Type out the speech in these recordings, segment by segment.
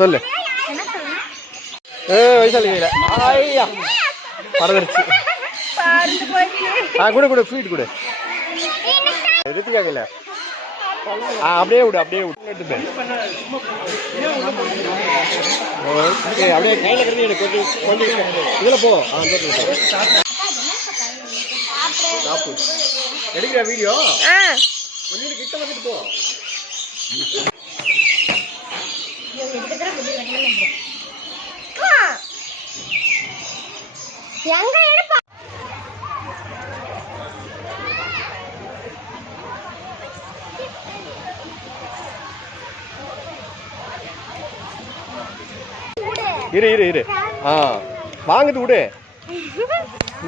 சொல்லு. வயசாளி கையில ஐயா பறந்துருச்சு. கொடு கொடு ஸ்வீட் கொடு. ரித்திகா கையில அப்படியே விடு அப்படியே விடு. அப்படியே கையில கருதி எனக்கு கொஞ்சம் இதுல போ. எடுக்கிற வீடியோ கொஞ்சம் கிட்ட வந்துட்டு போ. இரு இரு இரு. வாங்குது விடு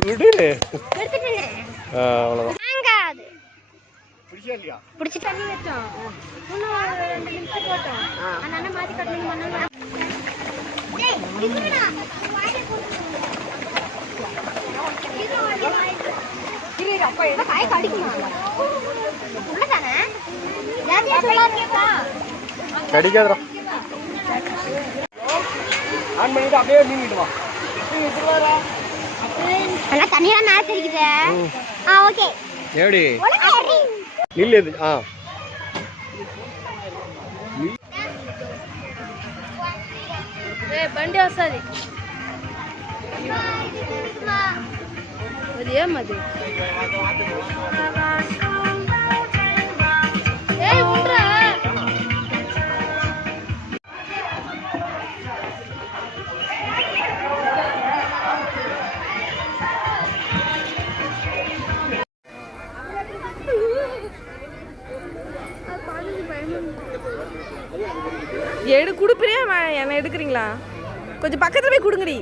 விடு. அவ்வளோதான். பிடிச்சி தண்ணி வச்சோம். இன்னும் 2 நிமிஷம் போட்டோம். அதனால மாத்தி கட்டணும் பண்ணலாம். அப்பா ஏதோ காய் கடிக்குமா? உள்ளதானே? யாரே சொல்லாதீங்கப்பா. கடிக்காதடா. ஆன் பண்ணிட்டு அப்படியே மீனிட்டு வா. அண்ணா தண்ணியா மேல தெரிக்குது. ஓகே. ஏடி? நில்லு இது. ஏய் బండి వస్తది. అది ఏమది? ఏయ్ ఉండ్రా. எடு குடுப்பிரியா என்ன எடுக்கிறீங்களா? கொஞ்சம் பக்கத்துல போய் கொடுங்கடி.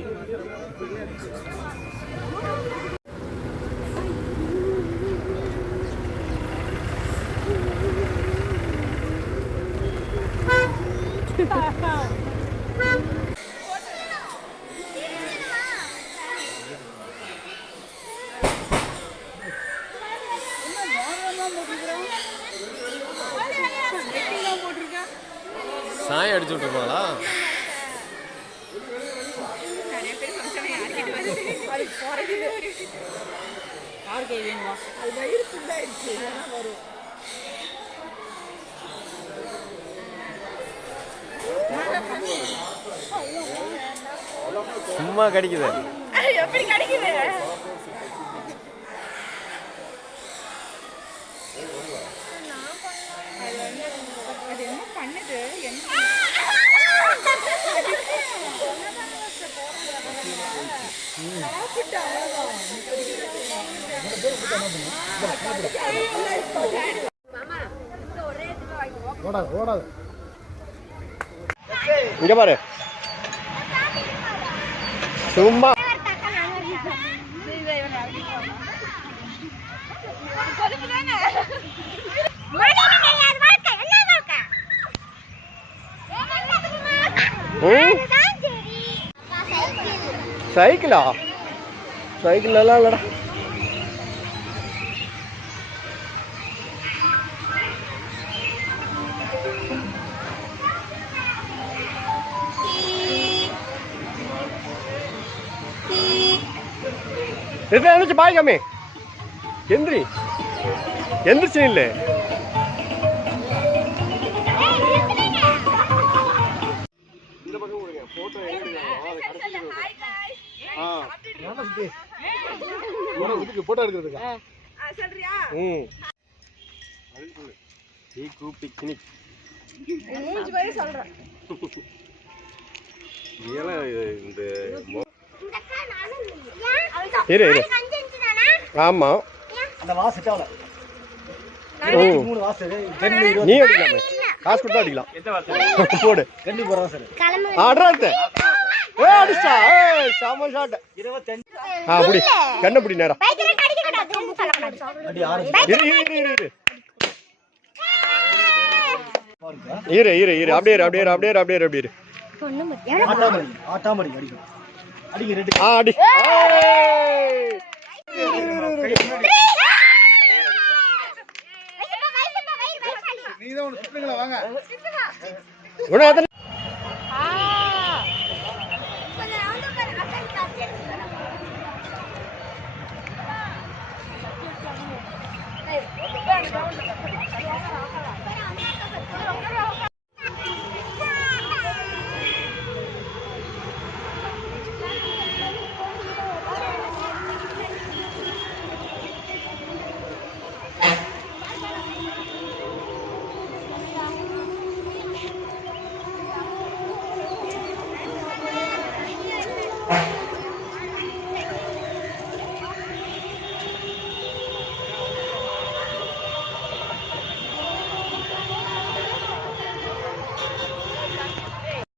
சாயம் அடிச்சு விட்டுருப்பாங்களா? சும்மா கிடைக்குது. எப்படி கிடைக்குது? இங்க பாரு சும்மா சைக்கிளா? சைக்கிள் எல்லாம் இல்லடா. எந்திரிச்சு பாய் கம்மி. எந்திரிச்சு இல்லை. இந்த பக்கம் கொடுங்க. Photo photo எடுக்கிறதுக்கா? பிக்னிக் ஆமா. நீ அடிக்கலாமே, காசு கொடுத்தா அடிக்கலாம். போடு அப்படி கண்ண பிடி நேரம். இரு இரு இரு அப்படியே அப்படியே அப்படியே அப்படியே அப்படியே அடி. நீதான் ஆ